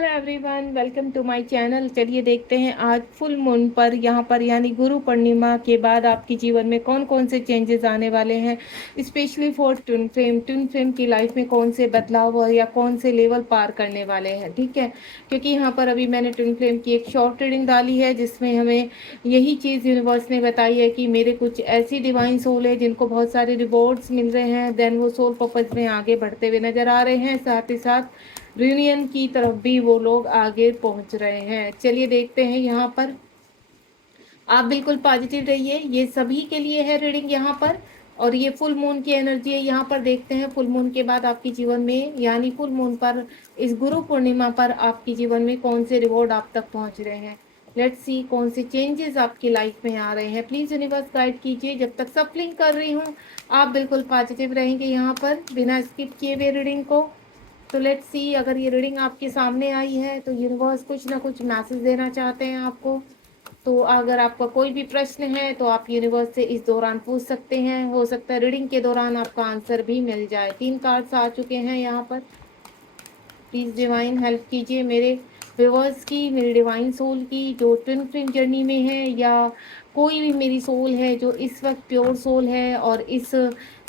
Hello everyone, welcome to my channel. चलिए देखते हैं आज फुल मून पर यहाँ पर यानी गुरु पूर्णिमा के बाद आपके जीवन में कौन कौन से चेंजेस आने वाले हैं, स्पेशली फॉर ट्विन फ्लेम की लाइफ में कौन से बदलाव और या कौन से लेवल पार करने वाले हैं। ठीक है, क्योंकि यहाँ पर अभी मैंने ट्विन फ्लेम की एक शॉर्ट रीडिंग डाली है जिसमें हमें यही चीज़ यूनिवर्स ने बताई है कि मेरे कुछ ऐसी डिवाइन सोल है जिनको बहुत सारे रिवॉर्ड्स मिल रहे हैं, देन वो सोल पर्पज में आगे बढ़ते हुए नजर आ रहे हैं, साथ ही साथ यूनियन की तरफ भी वो लोग आगे पहुंच रहे हैं। चलिए देखते हैं यहाँ पर। आप बिल्कुल पॉजिटिव रहिए, ये सभी के लिए है रीडिंग यहाँ पर। और ये फुल मून की एनर्जी है। यहाँ पर देखते हैं फुल मून के बाद आपके जीवन में यानी फुल मून पर इस गुरु पूर्णिमा पर आपके जीवन में कौन से रिवॉर्ड आप तक पहुंच रहे हैं। लेट्स सी कौन से चेंजेस आपकी लाइफ में आ रहे हैं। प्लीज यूनिवर्स गाइड कीजिए। जब तक सफलिंग कर रही हूँ आप बिल्कुल पॉजिटिव रहेंगे यहाँ पर बिना स्किप किए हुए रीडिंग को। तो लेट्स सी, अगर ये रीडिंग आपके सामने आई है तो यूनिवर्स कुछ ना कुछ मैसेज देना चाहते हैं आपको। तो अगर आपका कोई भी प्रश्न है तो आप यूनिवर्स से इस दौरान पूछ सकते हैं। हो सकता है रीडिंग के दौरान आपका आंसर भी मिल जाए। 3 कार्ड्स आ चुके हैं यहाँ पर। प्लीज़ डिवाइन हेल्प कीजिए मेरे व्यूअर्स की, मेरी डिवाइन सोल की जो ट्विन फ्लेम जर्नी में है, या कोई भी मेरी सोल है जो इस वक्त प्योर सोल है और इस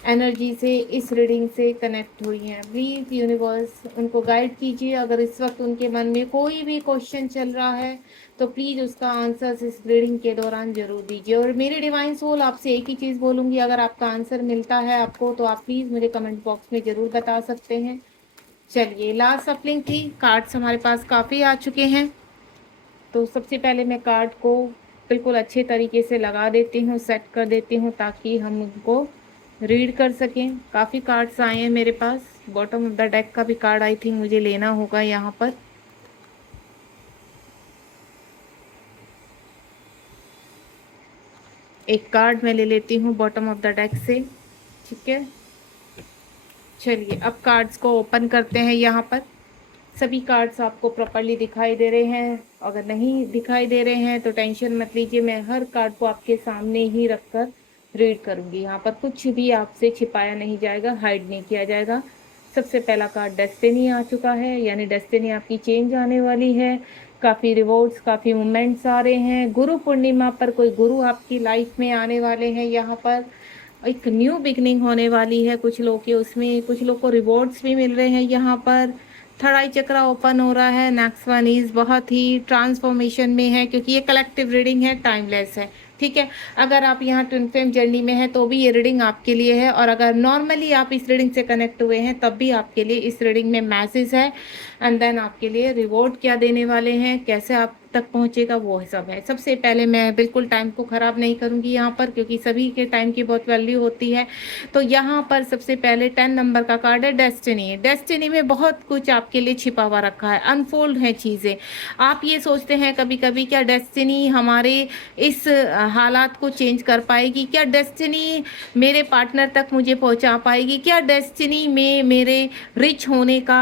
एनर्जी से इस रीडिंग से कनेक्ट हुई हैं। प्लीज़ यूनिवर्स उनको गाइड कीजिए। अगर इस वक्त उनके मन में कोई भी क्वेश्चन चल रहा है तो प्लीज़ उसका आंसर इस रीडिंग के दौरान जरूर दीजिए। और मेरी डिवाइन सोल आपसे एक ही चीज़ बोलूँगी, अगर आपका आंसर मिलता है आपको तो आप प्लीज़ मेरे कमेंट बॉक्स में ज़रूर बता सकते हैं। चलिए, लास्ट सफलिंग थी, कार्ड्स हमारे पास काफ़ी आ चुके हैं। तो सबसे पहले मैं कार्ड को बिल्कुल अच्छे तरीके से लगा देती हूँ, सेट कर देती हूँ ताकि हम उनको रीड कर सकें। काफ़ी कार्ड्स आए हैं मेरे पास। बॉटम ऑफ द डेक का भी कार्ड आई थिंक मुझे लेना होगा यहाँ पर। एक कार्ड मैं ले लेती हूँ बॉटम ऑफ द डेक से। ठीक है, चलिए अब कार्ड्स को ओपन करते हैं। यहाँ पर सभी कार्ड्स आपको प्रॉपर्ली दिखाई दे रहे हैं। अगर नहीं दिखाई दे रहे हैं तो टेंशन मत लीजिए, मैं हर कार्ड को आपके सामने ही रखकर रीड करूंगी। यहाँ पर कुछ भी आपसे छिपाया नहीं जाएगा, हाइड नहीं किया जाएगा। सबसे पहला कार्ड डेस्टिनी आ चुका है, यानी डेस्टिनी आपकी चेंज आने वाली है। काफ़ी रिवॉर्ड्स, काफ़ी मोमेंट्स आ रहे हैं। गुरु पूर्णिमा पर कोई गुरु आपकी लाइफ में आने वाले हैं। यहाँ पर एक न्यू बिगनिंग होने वाली है कुछ लोग के, उसमें कुछ लोग को रिवॉर्ड्स भी मिल रहे हैं। यहाँ पर थर्ड आई चक्रा ओपन हो रहा है। नेक्स्ट वन इज बहुत ही ट्रांसफॉर्मेशन में है क्योंकि ये कलेक्टिव रीडिंग है, टाइमलेस है। ठीक है, अगर आप यहाँ ट्विन फ्लेम जर्नी में हैं तो भी ये रीडिंग आपके लिए है, और अगर नॉर्मली आप इस रीडिंग से कनेक्ट हुए हैं तब भी आपके लिए इस रीडिंग में मैसेज है। एंड देन आपके लिए रिवॉर्ड क्या देने वाले हैं, कैसे आप तक पहुंचेगा, वो सब है। सबसे पहले मैं बिल्कुल टाइम को ख़राब नहीं करूंगी यहाँ पर, क्योंकि सभी के टाइम की बहुत वैल्यू होती है। तो यहाँ पर सबसे पहले 10 नंबर का कार्ड है डेस्टिनी। डेस्टिनी में बहुत कुछ आपके लिए छिपा हुआ रखा है, अनफोल्ड है चीज़ें। आप ये सोचते हैं कभी कभी, क्या डेस्टिनी हमारे इस हालात को चेंज कर पाएगी, क्या डेस्टिनी मेरे पार्टनर तक मुझे पहुँचा पाएगी, क्या डेस्टिनी में मेरे रिच होने का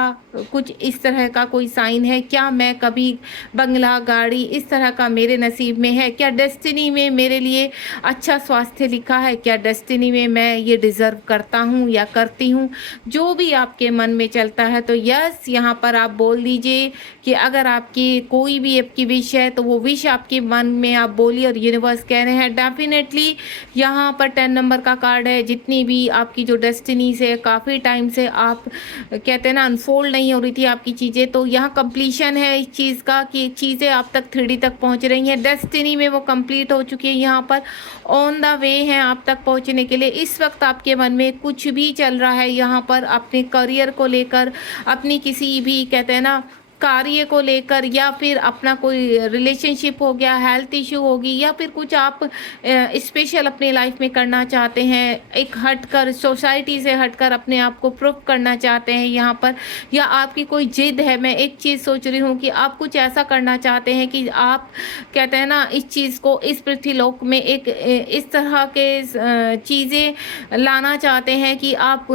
कुछ इस तरह का कोई साइन है, क्या मैं कभी बंगला गाड़ी इस तरह का मेरे नसीब में है, क्या डेस्टिनी में मेरे लिए अच्छा स्वास्थ्य लिखा है, क्या डेस्टिनी में मैं ये डिज़र्व करता हूँ या करती हूँ। जो भी आपके मन में चलता है तो यस यहाँ पर आप बोल दीजिए कि अगर आपकी कोई भी आपकी विश है तो वो विश आपके मन में आप बोलिए, और यूनिवर्स कह रहे हैं डेफिनेटली। यहाँ पर 10 नंबर का कार्ड है। जितनी भी आपकी जो डेस्टिनी से काफ़ी टाइम से आप कहते हैं ना अनफोल्ड नहीं हो रही थी आपकी चीज़ें, तो यहाँ कंप्लीशन है इस चीज़ का कि चीज़ें आप तक 3D तक पहुँच रही हैं। डेस्टिनी में वो कंप्लीट हो चुकी है, यहाँ पर ऑन द वे हैं आप तक पहुँचने के लिए। इस वक्त आपके मन में कुछ भी चल रहा है यहाँ पर अपने करियर को लेकर, अपनी किसी भी कहते हैं ना कार्य को लेकर, या फिर अपना कोई रिलेशनशिप हो गया, हेल्थ इशू होगी, या फिर कुछ आप स्पेशल अपनी लाइफ में करना चाहते हैं, एक हटकर सोसाइटी से हटकर अपने आप को प्रूव करना चाहते हैं यहाँ पर, या आपकी कोई जिद है। मैं एक चीज़ सोच रही हूँ कि आप कुछ ऐसा करना चाहते हैं कि आप कहते हैं ना इस चीज़ को इस पृथ्वीलोक में एक इस तरह के चीज़ें लाना चाहते हैं कि आप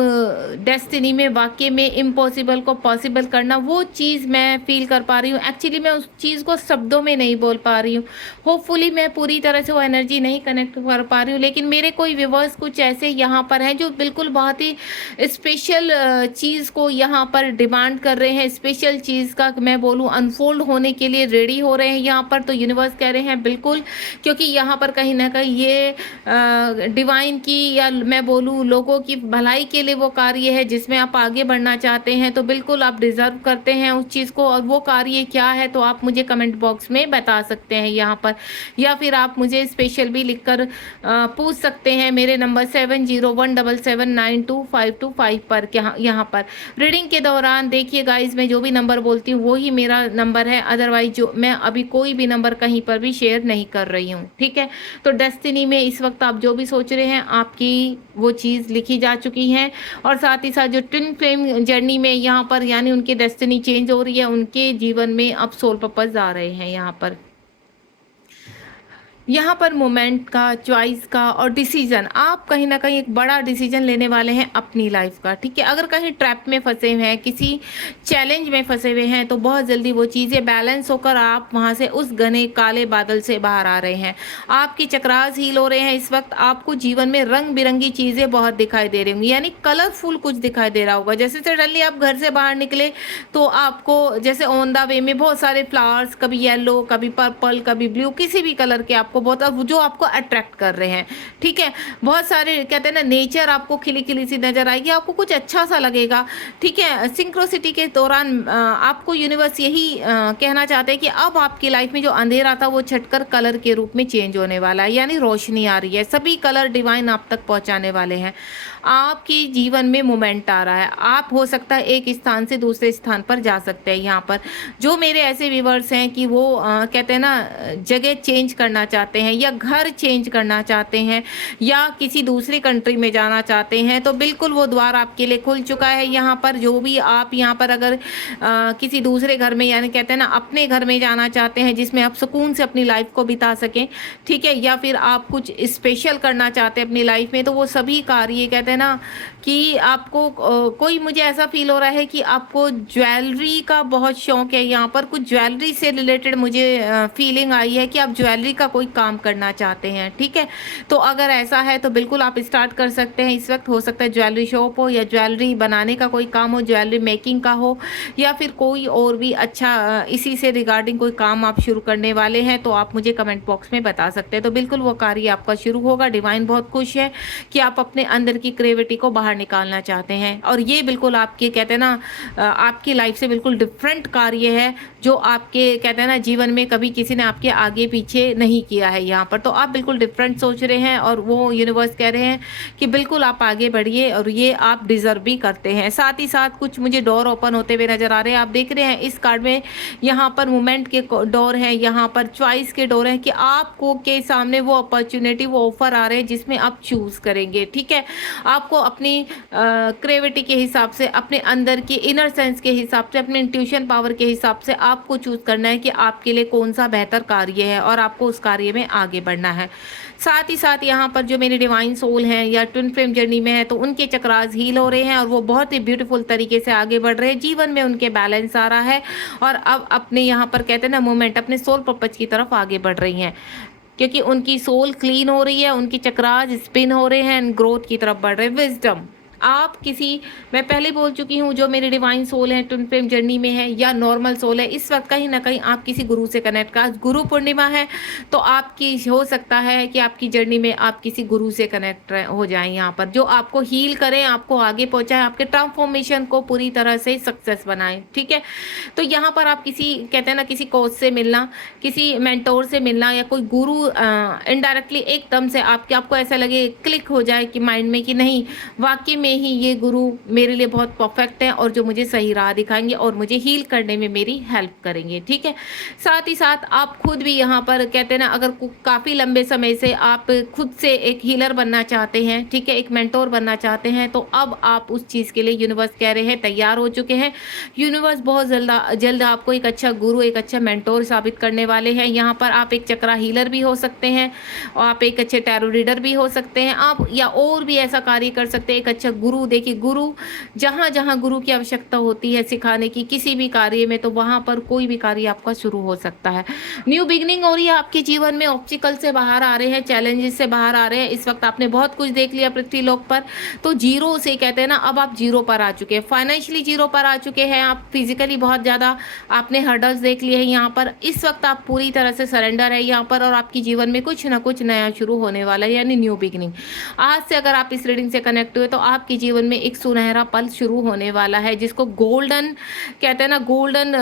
डेस्टिनी में वाकई में इम्पॉसिबल को पॉसिबल करना, वो चीज़ मैं मैं फील कर पा रही हूँ, एक्चुअली मैं उस चीज़ को शब्दों में नहीं बोल पा रही हूँ। होपफुली मैं पूरी तरह से वो एनर्जी नहीं कनेक्ट कर पा रही हूँ, लेकिन मेरे कोई व्यूअर्स कुछ ऐसे यहाँ पर हैं जो बिल्कुल बहुत ही स्पेशल चीज़ को यहाँ पर डिमांड कर रहे हैं, स्पेशल चीज़ का मैं बोलूँ अनफोल्ड होने के लिए रेडी हो रहे हैं यहाँ पर। तो यूनिवर्स कह रहे हैं बिल्कुल, क्योंकि यहाँ पर कहीं ना कहीं ये डिवाइन की या मैं बोलूँ लोगों की भलाई के लिए वो कार्य है जिसमें आप आगे बढ़ना चाहते हैं। तो बिल्कुल आप डिजर्व करते हैं उस चीज़ को, और वो कार्य क्या है तो आप मुझे कमेंट बॉक्स में बता सकते हैं यहाँ पर, या फिर आप मुझे स्पेशल भी लिखकर पूछ सकते हैं मेरे नंबर 7017779252 पर। यहाँ पर रीडिंग के दौरान देखिए गाइज, मैं जो भी नंबर बोलती हूँ वो ही मेरा नंबर है, अदरवाइज जो मैं अभी कोई भी नंबर कहीं पर भी शेयर नहीं कर रही हूँ, ठीक है। तो डेस्टिनी में इस वक्त आप जो भी सोच रहे हैं आपकी वो चीज़ लिखी जा चुकी है, और साथ ही साथ जो ट्विन फ्लेम जर्नी में यहाँ पर यानी उनकी डेस्टिनी चेंज हो रही है, उनके जीवन में अब सोल पर्पस आ रहे हैं यहाँ पर मोमेंट का, चॉइस का और डिसीजन, आप कहीं ना कहीं एक बड़ा डिसीजन लेने वाले हैं अपनी लाइफ का, ठीक है। अगर कहीं ट्रैप में फंसे हुए हैं, किसी चैलेंज में फंसे हुए हैं, तो बहुत जल्दी वो चीज़ें बैलेंस होकर आप वहाँ से उस घने काले बादल से बाहर आ रहे हैं। आपकी चक्रास हील हो रहे हैं इस वक्त, आपको जीवन में रंग बिरंगी चीज़ें बहुत दिखाई दे रही होंगी, यानी कलरफुल कुछ दिखाई दे रहा होगा। जैसे सडनली आप घर से बाहर निकले तो आपको जैसे ऑन द वे में बहुत सारे फ्लावर्स, कभी येलो, कभी पर्पल, कभी ब्लू, किसी भी कलर के आपको बहुत, जो आपको अट्रैक्ट कर रहे हैं, ठीक है। बहुत सारे कहते हैं ना, नेचर आपको खिली खिली सी नजर आएगी, आपको कुछ अच्छा सा लगेगा, ठीक है। सिंक्रोसिटी के दौरान आपको यूनिवर्स यही कहना चाहते हैं कि अब आपकी लाइफ में जो अंधेरा था वो छटकर कलर के रूप में चेंज होने वाला है, यानी रोशनी आ रही है। सभी कलर डिवाइन आप तक पहुंचाने वाले हैं। आपकी जीवन में मोमेंट आ रहा है, आप हो सकता है एक स्थान से दूसरे स्थान पर जा सकते हैं। यहाँ पर जो मेरे ऐसे व्यूवर्स हैं कि वो कहते हैं ना जगह चेंज करना चाहते हैं, या घर चेंज करना चाहते हैं, या किसी दूसरी कंट्री में जाना चाहते हैं, तो बिल्कुल वो द्वार आपके लिए खुल चुका है। यहाँ पर जो भी आप यहाँ पर अगर किसी दूसरे घर में, यानी कहते हैं ना अपने घर में जाना चाहते हैं जिसमें आप सुकून से अपनी लाइफ को बिता सकें, ठीक है, या फिर आप कुछ स्पेशल करना चाहते हैं अपनी लाइफ में, तो वो सभी कार्य कहते हैं ना कि आपको कोई, मुझे ऐसा फील हो रहा है कि आपको ज्वेलरी का बहुत शौक है। यहाँ पर कुछ ज्वेलरी से रिलेटेड मुझे फीलिंग आई है कि आप ज्वेलरी का कोई काम करना चाहते हैं, ठीक है। तो अगर ऐसा है तो बिल्कुल आप स्टार्ट कर सकते हैं इस वक्त। हो सकता है ज्वेलरी शॉप हो, या ज्वेलरी बनाने का कोई काम हो, ज्वेलरी मेकिंग का हो, या फिर कोई और भी अच्छा इसी से रिगार्डिंग कोई काम आप शुरू करने वाले हैं, तो आप मुझे कमेंट बॉक्स में बता सकते हैं। तो बिल्कुल वो कार्य आपका शुरू होगा। डिवाइन बहुत खुश है कि आप अपने अंदर की क्रिएटिविटी को बाहर निकालना चाहते हैं, और ये बिल्कुल आपके कहते हैं ना आपकी लाइफ से बिल्कुल डिफरेंट कार्य है, जो आपके कहते हैं ना जीवन में कभी किसी ने आपके आगे पीछे नहीं किया है यहाँ पर। तो आप बिल्कुल डिफरेंट सोच रहे हैं, और वो यूनिवर्स कह रहे हैं कि बिल्कुल आप आगे बढ़िए, और ये आप डिजर्व भी करते हैं। साथ ही साथ कुछ मुझे डोर ओपन होते हुए नजर आ रहे हैं। आप देख रहे हैं इस कार्ड में यहाँ पर मूवमेंट के डोर है, यहाँ पर चॉइस के डोर है, कि आपको के सामने वो अपॉर्चुनिटी, वो ऑफर आ रहे हैं जिसमें आप चूज करेंगे, ठीक है। आपको अपनी क्रिएटिविटी के हिसाब से, अपने अंदर की इनर सेंस के हिसाब से, अपने इंट्यूशन पावर के हिसाब से आपको चूज करना है कि आपके लिए कौन सा बेहतर कार्य है, और आपको उस कार्य में आगे बढ़ना है। साथ ही साथ यहाँ पर जो मेरे डिवाइन सोल हैं या ट्विन फ्लेम जर्नी में है, तो उनके चक्रास हील हो रहे हैं, और वो बहुत ही ब्यूटीफुल तरीके से आगे बढ़ रहे हैं। जीवन में उनके बैलेंस आ रहा है, और अब अपने यहाँ पर कहते हैं ना मूवमेंट, अपने सोल पर्पस की तरफ आगे बढ़ रही हैं, क्योंकि उनकी सोल क्लीन हो रही है, उनकी चक्रास स्पिन हो रहे हैं, एंड ग्रोथ की तरफ बढ़ रहे हैं। विजडम, आप किसी, मैं पहले बोल चुकी हूँ, जो मेरे डिवाइन सोल है, ट्विन फ्लेम जर्नी में है, या नॉर्मल सोल है, इस वक्त कहीं ना कहीं आप किसी गुरु से कनेक्ट कर, गुरु पूर्णिमा है, तो आपकी हो सकता है कि आपकी जर्नी में आप किसी गुरु से कनेक्ट हो जाएं यहाँ पर, जो आपको हील करें, आपको आगे पहुँचाएं, आपके ट्रांसफॉर्मेशन को पूरी तरह से सक्सेस बनाएं, ठीक है। तो यहाँ पर आप किसी, कहते हैं ना, किसी कोच से मिलना, किसी मेंटोर से मिलना, या कोई गुरु इनडायरेक्टली एकदम से आपको ऐसा लगे, क्लिक हो जाए कि माइंड में कि नहीं, वाकई में ही ये गुरु मेरे लिए बहुत परफेक्ट है, और जो मुझे सही राह दिखाएंगे और मुझे हील करने में मेरी हेल्प करेंगे, ठीक है। साथ ही साथ आप खुद भी यहाँ पर कहते हैं ना, अगर काफ़ी लंबे समय से आप खुद से एक हीलर बनना चाहते हैं, ठीक है, एक मेंटोर बनना चाहते हैं, तो अब आप उस चीज़ के लिए यूनिवर्स कह रहे हैं तैयार हो चुके हैं। यूनिवर्स बहुत जल्द आपको एक अच्छा गुरु, एक अच्छा मेंटोर साबित करने वाले हैं। यहाँ पर आप एक चक्रा हीलर भी हो सकते हैं, और आप एक अच्छे टैरो रीडर भी हो सकते हैं, आप या और भी ऐसा कार्य कर सकते हैं, एक अच्छा गुरु, देखिए गुरु जहाँ जहाँ गुरु की आवश्यकता होती है सिखाने की किसी भी कार्य में, तो वहाँ पर कोई भी कार्य आपका शुरू हो सकता है। न्यू बिगनिंग हो रही है आपके जीवन में, ऑब्स्टिकल से बाहर आ रहे हैं, चैलेंजेस से बाहर आ रहे हैं। इस वक्त आपने बहुत कुछ देख लिया पृथ्वी लोक पर, तो जीरो से कहते हैं ना, अब आप जीरो पर आ चुके हैं, फाइनेंशियली जीरो पर आ चुके हैं आप, फिजिकली बहुत ज़्यादा आपने हर्डल्स देख लिए हैं यहाँ पर। इस वक्त आप पूरी तरह से सरेंडर है यहाँ पर, और आपके जीवन में कुछ ना कुछ नया शुरू होने वाला है, यानी न्यू बिगनिंग। आज से अगर आप इस रीडिंग से कनेक्ट हुए तो आपके जीवन में एक सुनहरा पल शुरू होने वाला है, जिसको गोल्डन कहते हैं ना, गोल्डन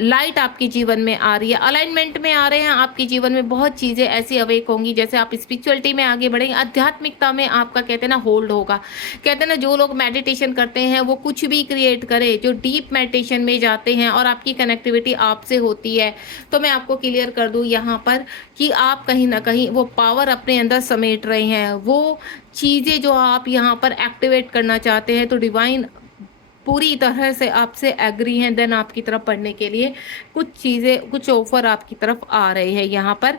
लाइट आपके जीवन में आ रही है, अलाइनमेंट में आ रहे हैं। आपके जीवन में बहुत चीज़ें ऐसी अवेक होंगी, जैसे आप स्पिरिचुअलिटी में आगे बढ़ेंगे, आध्यात्मिकता में आपका कहते हैं ना होल्ड होगा। कहते हैं ना, जो लोग मेडिटेशन करते हैं वो कुछ भी क्रिएट करे, जो डीप मेडिटेशन में जाते हैं और आपकी कनेक्टिविटी आपसे होती है, तो मैं आपको क्लियर कर दूं यहाँ पर कि आप कहीं ना कहीं वो पावर अपने अंदर समेट रहे हैं, वो चीज़ें जो आप यहाँ पर एक्टिवेट करना चाहते हैं, तो डिवाइन पूरी तरह से आपसे एग्री हैं। देन आपकी तरफ पढ़ने के लिए कुछ चीज़ें, कुछ ऑफर आपकी तरफ आ रहे हैं यहाँ पर।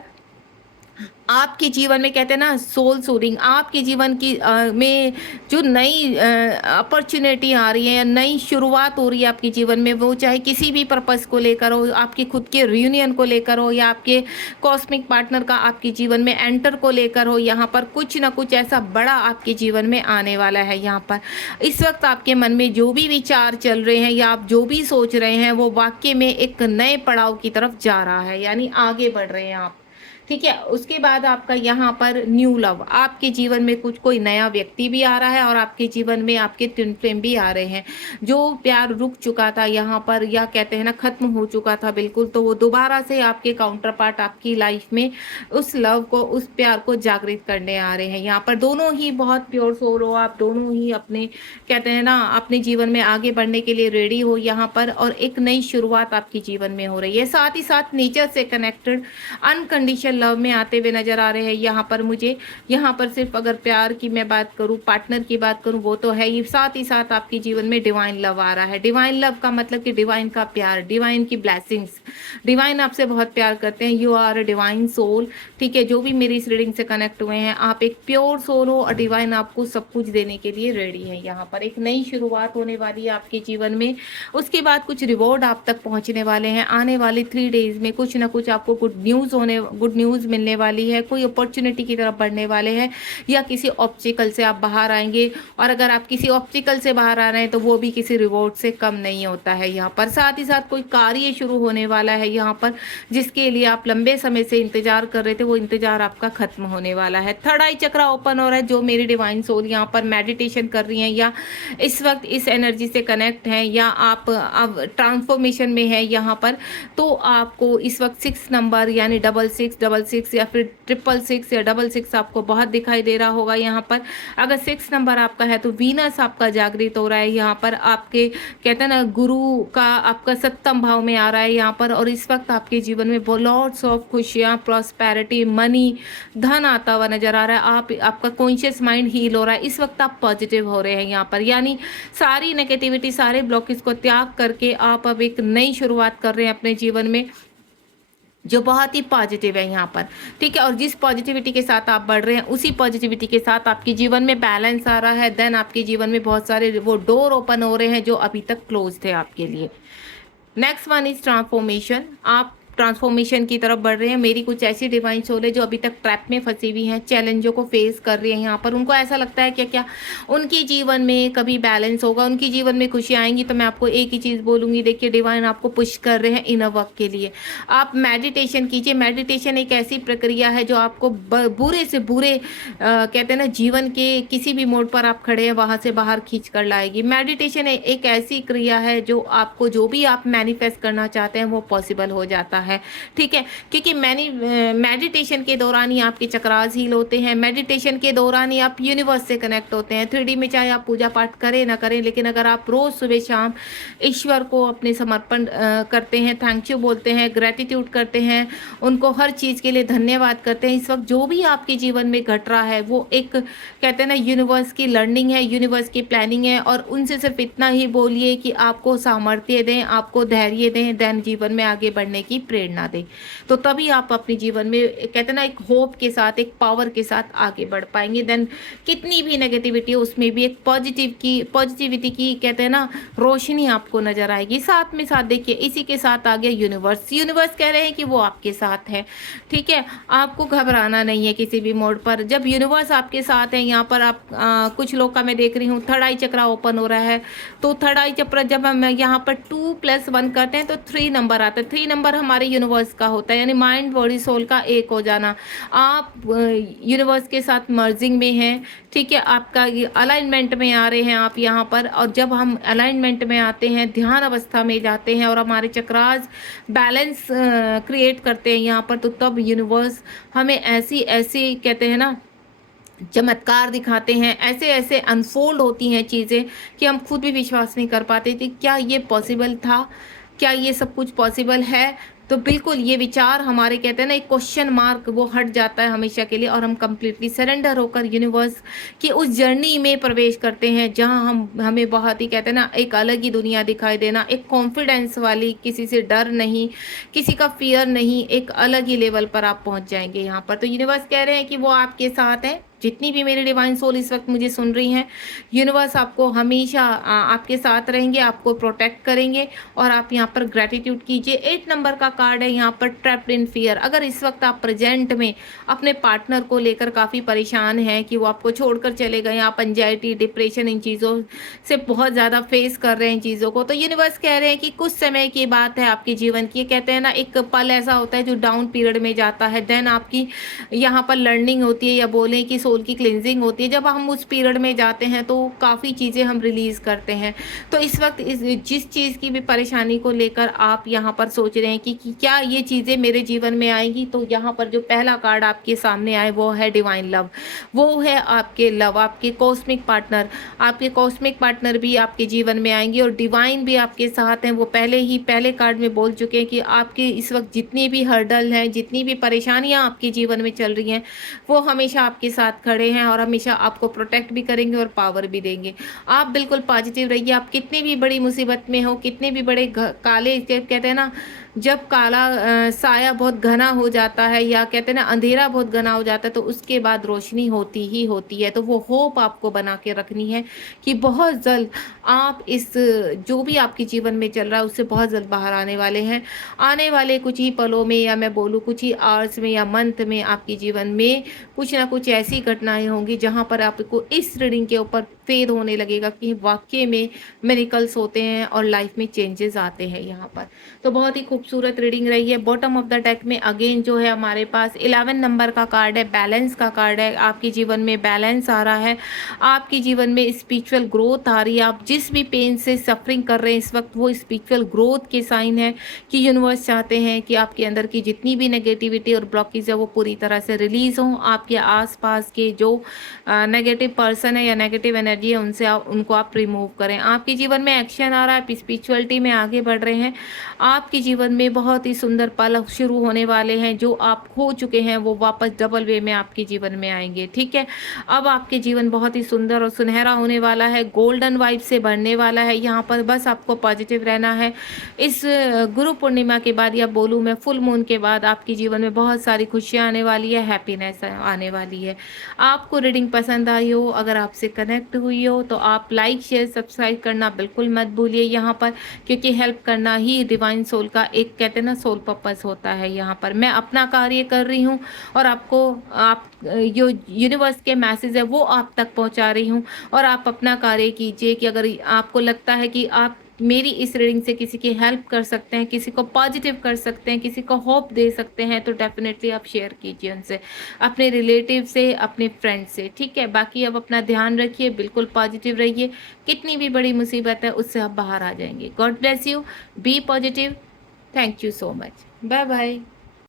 आपके जीवन में कहते हैं ना सोल सूदिंग, आपके जीवन की में जो नई अपॉर्चुनिटी आ रही है या नई शुरुआत हो रही है आपके जीवन में, वो चाहे किसी भी पर्पस को लेकर हो, आपके खुद के रियूनियन को लेकर हो, या आपके कॉस्मिक पार्टनर का आपके जीवन में एंटर को लेकर हो, यहाँ पर कुछ ना कुछ ऐसा बड़ा आपके जीवन में आने वाला है। यहाँ पर इस वक्त आपके मन में जो भी विचार चल रहे हैं या आप जो भी सोच रहे हैं, वो वाकई में एक नए पड़ाव की तरफ जा रहा है, यानी आगे बढ़ रहे हैं आप। ठीक है, उसके बाद आपका यहाँ पर न्यू लव, आपके जीवन में कुछ कोई नया व्यक्ति भी आ रहा है, और आपके जीवन में आपके ट्विन फ्लेम भी आ रहे हैं। जो प्यार रुक चुका था यहाँ पर, या कहते हैं ना खत्म हो चुका था बिल्कुल, तो वो दोबारा से आपके काउंटर पार्ट आपकी लाइफ में उस लव को, उस प्यार को जागृत करने आ रहे हैं। यहाँ पर दोनों ही बहुत प्योर सोल हो, आप दोनों ही अपने कहते हैं ना अपने जीवन में आगे बढ़ने के लिए रेडी हो यहाँ पर, और एक नई शुरुआत आपके जीवन में हो रही है। साथ ही साथ नेचर से कनेक्टेड अनकंडीशनल लव में आते हुए नजर आ रहे हैं यहाँ पर मुझे। यहाँ पर सिर्फ अगर प्यार की मैं बात करूँ, पार्टनर की बात करूँ, वो तो है ही, साथ ही साथ आपके जीवन में डिवाइन लव आ रहा है। डिवाइन लव का मतलब कि डिवाइन का प्यार, डिवाइन की ब्लेसिंग्स, डिवाइन आपसे बहुत प्यार करते हैं। You are a divine soul. ठीक है, जो भी मेरी इस रीडिंग से कनेक्ट हुए हैं, आप एक प्योर सोल हो और डिवाइन आपको सब कुछ देने के लिए रेडी है। यहाँ पर एक नई शुरुआत होने वाली है आपके जीवन में, उसके बाद कुछ रिवॉर्ड आप तक पहुंचने वाले हैं। आने वाले 3 डेज में कुछ ना कुछ आपको गुड न्यूज़ मिलने वाली है, कोई अपॉर्चुनिटी की तरफ बढ़ने वाले हैं, या किसी ऑब्स्टिकल से आप बाहर आएंगे। और अगर आप किसी ऑब्स्टिकल से बाहर आ रहे हैं तो वो भी किसी रिवॉर्ड से कम नहीं होता है यहाँ पर। साथ ही साथ कोई कार्य शुरू होने वाला है यहाँ पर, जिसके लिए आप लंबे समय से इंतजार कर रहे थे, वो इंतजार आपका खत्म होने वाला है। थर्ड आई चक्रा ओपन हो रहा है। जो मेरी डिवाइन सोल यहाँ पर मेडिटेशन कर रही हैं, या इस वक्त इस एनर्जी से कनेक्ट हैं, या आप अब ट्रांसफॉर्मेशन में है यहाँ पर, तो आपको इस वक्त 6 नंबर यानी 6666 या फिर 666 या 66 आपको बहुत दिखाई दे रहा होगा यहाँ पर। अगर 6 नंबर आपका है तो वीनस आपका जागृत हो रहा है यहाँ पर, आपके कहते हैं ना गुरु का आपका 7वां भाव में आ रहा है यहाँ पर। और इस वक्त आपके जीवन में लॉट्स ऑफ खुशियाँ, प्रॉस्पेरिटी, मनी, धन आता हुआ नजर आ रहा है। आपका कॉन्शियस माइंड हील हो रहा है। इस वक्त आप पॉजिटिव हो रहे हैं यहाँ पर, यानी सारी नेगेटिविटी, सारे ब्लॉकेज को त्याग करके आप अब एक नई शुरुआत कर रहे हैं अपने जीवन में, जो बहुत ही पॉजिटिव है यहाँ पर। ठीक है, और जिस पॉजिटिविटी के साथ आप बढ़ रहे हैं, उसी पॉजिटिविटी के साथ आपके जीवन में बैलेंस आ रहा है। देन आपके जीवन में बहुत सारे वो डोर ओपन हो रहे हैं जो अभी तक क्लोज थे आपके लिए। Next one is transformation. आप ट्रांसफॉर्मेशन की तरफ बढ़ रहे हैं। मेरी कुछ ऐसी डिवाइन सोल है जो अभी तक ट्रैप में फंसी हुई हैं, चैलेंजों को फेस कर रही हैं यहाँ पर। उनको ऐसा लगता है कि क्या उनके जीवन में कभी बैलेंस होगा, उनके जीवन में खुशी आएंगी। तो मैं आपको एक ही चीज़ बोलूँगी, देखिए डिवाइन आपको पुश कर रहे हैं इनर वर्क के लिए। आप मेडिटेशन कीजिए। मेडिटेशन एक ऐसी प्रक्रिया है जो आपको बुरे से बुरे कहते हैं ना जीवन के किसी भी मोड़ पर आप खड़े हैं वहाँ से बाहर खींच कर लाएगी। मेडिटेशन एक ऐसी क्रिया है जो आपको जो भी आप मैनिफेस्ट करना चाहते हैं वो पॉसिबल हो जाता है। ठीक है, क्योंकि मेडिटेशन के दौरान ही आपके चक्रास हील होते हैं। मेडिटेशन के दौरान ही आप यूनिवर्स से कनेक्ट होते हैं। 3D में चाहे आप पूजा पाठ करें ना करें, लेकिन अगर आप रोज सुबह शाम ईश्वर को अपने समर्पण करते हैं, थैंक यू बोलते हैं, ग्रेटिट्यूड करते हैं, उनको हर चीज़ के लिए धन्यवाद करते हैं, इस वक्त जो भी आपके जीवन में घट रहा है वो एक कहते हैं ना यूनिवर्स की लर्निंग है, यूनिवर्स की प्लानिंग है। और उनसे सिर्फ इतना ही बोलिए कि आपको सामर्थ्य दें, आपको धैर्य दें, देन जीवन में आगे बढ़ने की प्रेरणा दे। तो तभी आप अपने जीवन में कहते हैं ना एक होप के साथ, एक पावर के साथ आगे बढ़ पाएंगे। देन कितनी भी नेगेटिविटी उसमें भी एक पॉजिटिविटी की कहते हैं ना रोशनी आपको नजर आएगी। साथ में साथ देखिए इसी के साथ आ गया यूनिवर्स। यूनिवर्स कह रहे हैं कि वो आपके साथ है, ठीक है। आपको घबराना नहीं है किसी भी मोड पर। जब यूनिवर्स आपके साथ है, यहाँ पर आप कुछ लोग का मैं देख रही हूँ थर्ड आई चक्रा ओपन हो रहा है। तो थर्ड आई चक्र जब हम यहाँ पर 2+1 करते हैं तो 3 नंबर आता है। 3 नंबर हमारे यूनिवर्स का होता है, यानी माइंड बॉडी सोल का एक हो जाना। आप यूनिवर्स के साथ मर्जिंग में हैं, ठीक है। आपका अलाइनमेंट में आ रहे हैं आप यहाँ पर। और जब हम अलाइनमेंट में आते हैं, ध्यान अवस्था में जाते हैं और हमारे चक्रास बैलेंस क्रिएट करते हैं यहाँ पर, तो तब यूनिवर्स हमें ऐसी ऐसी कहते हैं ना चमत्कार दिखाते हैं, ऐसे ऐसे अनफोल्ड होती हैं चीज़ें कि हम खुद भी विश्वास नहीं कर पाते थे क्या ये पॉसिबल था, क्या ये सब कुछ पॉसिबल है। तो बिल्कुल ये विचार हमारे कहते हैं ना एक क्वेश्चन मार्क वो हट जाता है हमेशा के लिए, और हम कंप्लीटली सरेंडर होकर यूनिवर्स की उस जर्नी में प्रवेश करते हैं जहां हमें बहुत ही कहते हैं ना एक अलग ही दुनिया दिखाई देना, एक कॉन्फिडेंस वाली, किसी से डर नहीं, किसी का फियर नहीं, एक अलग ही लेवल पर आप पहुंच जाएंगे यहाँ पर। तो यूनिवर्स कह रहे हैं कि वो आपके साथ है। जितनी भी मेरी डिवाइन सोल इस वक्त मुझे सुन रही हैं, यूनिवर्स आपको हमेशा आपके साथ रहेंगे, आपको प्रोटेक्ट करेंगे। और आप यहाँ पर ग्रेटिट्यूड कीजिए। 8 नंबर का कार्ड है यहाँ पर ट्रैप्ड इन फियर। अगर इस वक्त आप प्रेजेंट में अपने पार्टनर को लेकर काफ़ी परेशान हैं कि वो आपको छोड़कर चले गए, आप एंजाइटी, डिप्रेशन इन चीज़ों से बहुत ज़्यादा फेस कर रहे हैं चीज़ों को, तो यूनिवर्स कह रहे हैं कि कुछ समय की बात है आपके जीवन की। कहते हैं ना एक पल ऐसा होता है जो डाउन पीरियड में जाता है, देन आपकी यहाँ पर लर्निंग होती है, या बोलें कि सोल की क्लिनजिंग होती है। जब हम उस पीरियड में जाते हैं तो काफ़ी चीज़ें हम रिलीज़ करते हैं। तो इस वक्त जिस चीज़ की भी परेशानी को लेकर आप यहाँ पर सोच रहे हैं कि क्या ये चीज़ें मेरे जीवन में आएंगी, तो यहाँ पर जो पहला कार्ड आपके सामने आए वो है डिवाइन लव। वो है आपके लव, आपके कॉस्मिक पार्टनर। आपके कॉस्मिक पार्टनर भी आपके जीवन में आएंगे और डिवाइन भी आपके साथ हैं। वो पहले कार्ड में बोल चुके हैं कि आपके इस वक्त जितनी भी हर्डल हैं, जितनी भी परेशानियां आपके जीवन में चल रही हैं, वो हमेशा आपके साथ खड़े हैं और हमेशा आपको प्रोटेक्ट भी करेंगे और पावर भी देंगे। आप बिल्कुल पॉजिटिव रहिए। आप कितनी भी बड़ी मुसीबत में हो, कितने भी बड़े काले कहते हैं ना जब काला साया बहुत घना हो जाता है, या कहते हैं ना अंधेरा बहुत घना हो जाता है, तो उसके बाद रोशनी होती ही होती है। तो वो होप आपको बना के रखनी है कि बहुत जल्द आप इस जो भी आपके जीवन में चल रहा है उससे बहुत जल्द बाहर आने वाले हैं। आने वाले कुछ ही पलों में, या मैं बोलूँ कुछ ही आवर्स में या मंथ में, आपके जीवन में कुछ ना कुछ ऐसी घटनाएं होंगी जहां पर आपको इस रीडिंग के ऊपर फेद होने लगेगा कि वाकई में मिरेकल्स होते हैं और लाइफ में चेंजेस आते हैं यहाँ पर। तो बहुत ही खूबसूरत रीडिंग रही है। बॉटम ऑफ द डेक में अगेन जो है हमारे पास 11 नंबर का कार्ड है, बैलेंस का कार्ड है। आपके जीवन में बैलेंस आ रहा है, आपके जीवन में स्पिरिचुअल ग्रोथ आ रही है। आप जिस भी पेन से सफरिंग कर रहे हैं इस वक्त, वो स्पिरिचुअल ग्रोथ के साइन है कि यूनिवर्स चाहते हैं कि आपके अंदर की जितनी भी नेगेटिविटी और ब्लॉकेज है वो पूरी तरह से रिलीज हो। आपके आसपास के जो नेगेटिव पर्सन है या नेगेटिव एनर्जी है उनको आप रिमूव करें। आपके जीवन में एक्शन आ रहा है, स्पिरिचुअलिटी में आगे बढ़ रहे हैं। आपके जीवन में बहुत ही सुंदर पल शुरू होने वाले हैं। जो आप खो चुके हैं वो वापस डबल वे में आपके जीवन में आएंगे, ठीक है। अब आपके जीवन बहुत ही सुंदर और सुनहरा होने वाला है, गोल्डन वाइब से भरने वाला है। यहाँ पर बस आपको पॉजिटिव रहना है। इस गुरु पूर्णिमा के बाद, या बोलूँ मैं फुल मून के बाद, आपके जीवन में बहुत सारी खुशियाँ आने वाली है, हैप्पीनेस आने वाली है। आपको रीडिंग पसंद आई हो, अगर आपसे कनेक्ट हुई हो, तो आप लाइक शेयर सब्सक्राइब करना बिल्कुल मत भूलिए यहाँ पर, क्योंकि हेल्प करना ही डिवाइन सोल का एक कहते हैं ना सोल पर्पस होता है। यहाँ पर मैं अपना कार्य कर रही हूँ और आपको जो यूनिवर्स के मैसेज है वो आप तक पहुँचा रही हूँ। और आप अपना कार्य कीजिए कि अगर आपको लगता है कि आप मेरी इस रीडिंग से किसी की हेल्प कर सकते हैं, किसी को पॉजिटिव कर सकते हैं, किसी को होप दे सकते हैं, तो डेफिनेटली आप शेयर कीजिए उनसे, अपने रिलेटिव से, अपने फ्रेंड से, ठीक है। बाकी अब अपना ध्यान रखिए, बिल्कुल पॉजिटिव रहिए। कितनी भी बड़ी मुसीबत है उससे आप बाहर आ जाएंगे। God bless you, be positive. Thank you so much, bye bye.